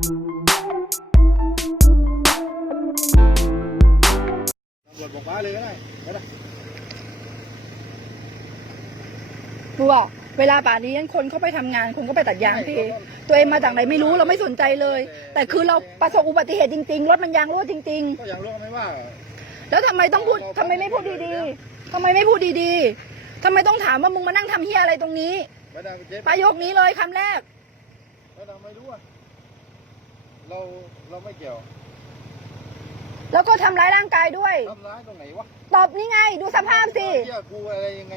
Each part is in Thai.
ตำรวจบอกมาเลยก็ได้ก็ได้รู้ว่าเวลาป่านนี้คนเขาไปทำงานคนก็ไปตัดยางพี่ตัวเองมาจากไหนไม่รู้เราไม่สนใจเลย แต่คือเราประสบอุบัติเหตุจริง ๆ รถมันยางรั่วจริง ก็อย่างรู้ไม่ว่า ๆ แล้วทำไมต้องพูดทำไมไม่พูดดีๆทำไมไม่พูดดีๆทำไมต้องถามว่ามึงมานั่งทำเฮียอะไรตรงนี้ไม่ได้เจ๊ประโยคนี้เลยคำแรกไม่ได้ไม่รู้อะ เราเราไม่เกี่ยวแล้วก็ทำร้ายร่างกายด้วย ทำร้ายตรงไหนวะตอบนี่ไง ดูสภาพสิเที่ยกูอะไรยังไง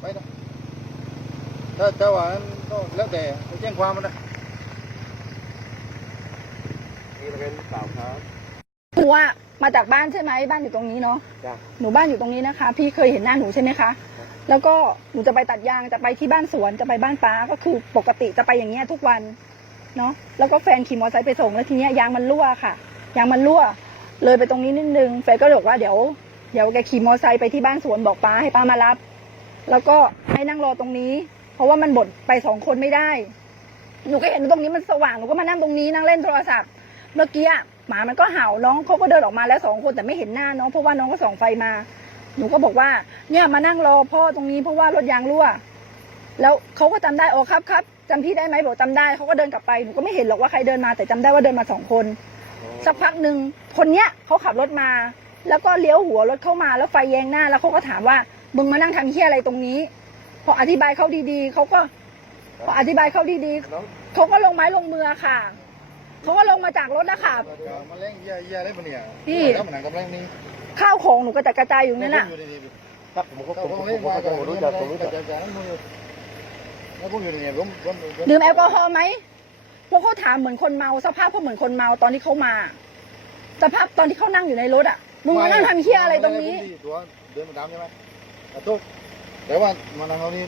ไปนะถ้าถ้าว่านั้นก็แล้วแต่ไปแจ้งความมันนะนี่เป็นสาวครับ หนูอะมาจากบ้านใช่ไหมบ้านอยู่ตรงนี้เนาะจ้ะ หนูบ้านอยู่ตรงนี้นะคะ พี่เคยเห็นหน้าหนูใช่ไหมคะ แล้วก็หนูจะไปตัดยางจะไปที่บ้านสวนจะไปบ้านป้าก็คือปกติจะไปอย่างเงี้ยทุกวัน เนาะแล้วก็แฟนขี่มอเตอร์ไซค์ไปส่งแล้วทีเนี้ยยางมันรั่วค่ะยางมันรั่ว เลยไปตรงนี้นิดนึงแฟนก็บอกว่าเดี๋ยวเดี๋ยวแกขี่มอเตอร์ไซค์ไปที่บ้านสวนบอกป้าให้ป้ามารับ แล้วก็ให้นั่งรอตรงนี้ เพราะว่ามันบดไปสองคนไม่ได้หนูก็เห็นตรงนี้มันสว่างหนูก็มานั่งตรงนี้นั่งเล่นโทรศัพท์ เมื่อกี้หมามันก็เห่าน้องเขาก็เดินออกมาแล้วสองคนแต่ไม่เห็นหน้าน้องเพราะว่าน้องก็ส่องไฟมา หนูก็บอกว่า เนี่ยมานั่งรอพ่อตรงนี้เพราะว่ารถยางรั่ว แล้วเขาก็จำได้โอ้ครับครับ จำพี่ได้ไหมบอกจำได้เขาก็เดินกลับไปหนูก็ไม่เห็นหรอกว่าใครเดินมาแต่จำได้ว่าเดินมาสองคน สักพักหนึ่งคนเนี้ยเขาขับรถมา แล้วก็เลี้ยวหัวรถเข้ามาแล้วไฟแยงหน้าแล้วเขาก็ถามว่ามึงมานั่งทำเฮี้ยอะไรตรงนี้ พออธิบายเขาดีๆเขาก็พออธิบายเขาดีน้องๆเขาก็ลงไม้ลงมือค่ะเขาก็ลงมาจากรถนะคะมาเล่งเยี่ยเยี่ยอะไรปะเนี่ยพี่ทำหนังกำลังนี้ข้าวของหนูกระจัดกระจายอยู่นั่นน่ะอยู่ดีๆครับผมก็ก็ผมผมผมเล่นผมมาก็จากรู้จักผมรู้จัก ดื่มแอลกอฮอล์ไหมพวกเขาถามเหมือนคนเมาสภาพเขาเหมือนคนเมาตอนที่เขามา สภาพตอนที่เขานั่งอยู่ในรถอะมึงมานั่งทำเฮี้ยอะไรตรงนี้ตัวเดินมาดามใช่ไหมขอโทษแต่ว่ามันนั่งเรานี่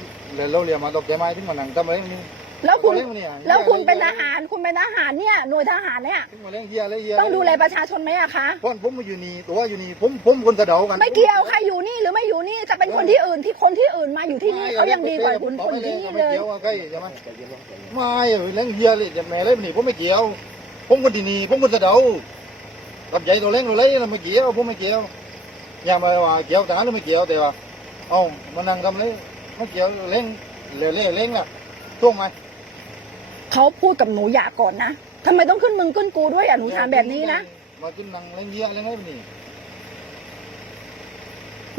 เราเรียกมาตกใจไหมถึงมานั่งทำอะไรนี่ แล้วคุณเล่นมาเนี่ยแล้วคุณเป็นทหารคุณเป็นทหารเนี่ยหน่วยทหารเนี่ยถึงมาเล่นเฮียอะไรเฮียต้องดูแลประชาชนไหมอะคะเพราะผมมาอยู่นี่ตัวอยู่นี่ผมผมคนสะเดากันไม่เกี่ยวใครอยู่นี่หรือไม่อยู่นี่จะเป็นคนที่อื่นที่คนที่อื่นมาอยู่ที่นี่เขายังดีกว่าคุณคนที่นี่เลยไม่เกี่ยวกับใครใช่ไหมใจเย็นๆใจเย็นไม่เล่นเฮียเลยแม่เล่นนี่ผมไม่เกี่ยว ผมคนที่นี่ผมคนสะเดากับใจตัวเล่นตัวเล่นเราไม่เกี่ยวผมไม่เกี่ยวอย่ามาว่าเกี่ยวแต่นั้นไม่เกี่ยวแต่ว่าเอามานั่งทำเลยไม่เกี่ยวเล่นเล่นเล่นเล่นล่ะท่วงไหม เขาพูดกับหนูอย่าก่อนนะทำไมต้องขึ้นมึงขึ้นกูด้วยอะหนูถามแบบนี้นะมาขึ้นนั่งเล่นเฮียเล่นอะไรนี่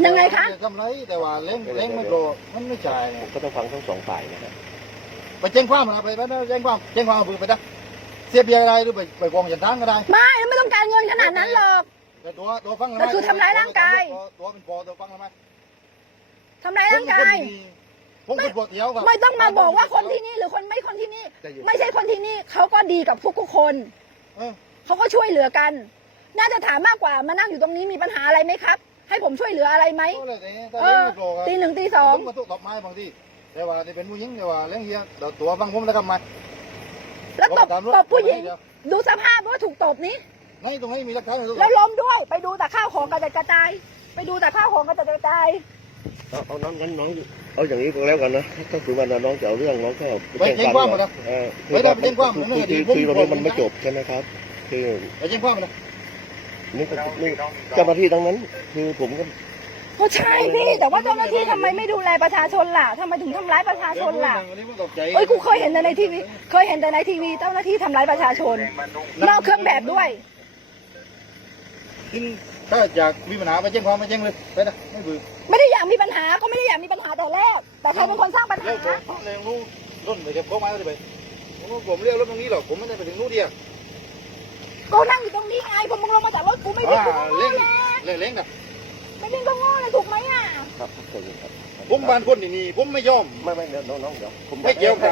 ยังไงคะทำไรแต่ว่าเล่นเล่นไม่โปรมันไม่ใช่ๆผมก็ต้องฟังทั้งสองฝ่ายนะครับไปแจ้งความนะไปไปแจ้งความแจ้งความเอาปืนไปนะเสียเบียร์อะไรหรือไปไปกองยันทางก็ได้ไม่ไม่ต้องการเงินขนาดนั้นหรอกแต่ตัวตัวฟังเลยแต่คือทำร้ายร่างกายตัวตัวเป็นปอตัวฟังเลยไหมทำร้ายร่างกาย ผมเป็นปวดเดียวครับไม่ต้องมาบอกว่าคนที่นี่หรือคนไม่คนที่นี่ ไม่ใช่คนที่นี่เขาก็ดีกับทุกทุกๆคนเออเขาก็ช่วยเหลือกัน น่าจะถามมากกว่ามานั่งอยู่ตรงนี้มีปัญหาอะไรไหมครับ ให้ผมช่วยเหลืออะไรไหมก็เลยแต่ถ้าเอเล่นอไม่โปรครับตีหนึ่งตีสองผมก็ตกไม้บางทีแต่ว่าที่เป็นผู้หญิงแต่ว่าเลี้ยงเฮียเดี๋ยวตัวฟังผมแล้วทำไมแล้วตบผมามตบผู้หญิงเดี๋ยวดูสภาพว่าถูกตบนี้ไม่ตรงนี้มีหลักฐานให้ดูแล้วล้มด้วย ไปดูแต่ข้าวของกระจัดกระจาย ไปดูแต่ข้าวของกระจัดกระจาย เอาเอาน้องงั้นน้องเอาอย่างนี้ก็แล้วกันนะถ้าคือว่าน้องจะเอาเรื่องน้องก็ไปแจ้งความหมดนะเออไม่ได้ไปแจ้งความคือไม่ได้คือผมคือตรงนี้ผมมันไม่จบใช่ไหมครับ คือไปแจ้งความนะนี่ก็นี่เจ้าหน้าที่ทั้งนั้น คือผมก็ก็ใช่พี่แต่ว่าเจ้าหน้าที่ทำไมไม่ดูแลประชาชนล่ะทำไมถึงทำร้ายประชาชนล่ะวันนี้ผมตกใจเอ้ยกูเคยเห็นแต่ในทีวีเคยเห็นแต่ในทีวีเจ้าหน้าที่ทำร้ายประชาชนนอกเครื่องแบบด้วยซึ่ง ถ้าอยากมีปัญหาไปแจ้งความไปแจ้งเลยไปนะไม่เบื่อไม่ได้อยากมีปัญหาก็ไม่ได้อยากมีปัญหาแต่แรก แต่ใครเป็นคนสร้างปัญหาเรื่องผมเรื่องนู้นรุ่นไปเก็บของมาเลยไปผมว่าผมเรียกรถตรงนี้หรอกผมไม่ได้ไปถึงนู้นเดียวก็นั่งอยู่ตรงนี้ไงพอมึงลงมาจากรถกูไม่วิ่งอ่ากูก็โง่เล่งแหละเล่งเล่งนะไม่วิ่งก็โง่เลยถูกไหมอะครับใจเย็นครับผมบานคนที่นี่ผมไม่ยอมไม่ไม่เดี๋ยวน้องๆเดี๋ยวผมไม่เกี่ยวกับ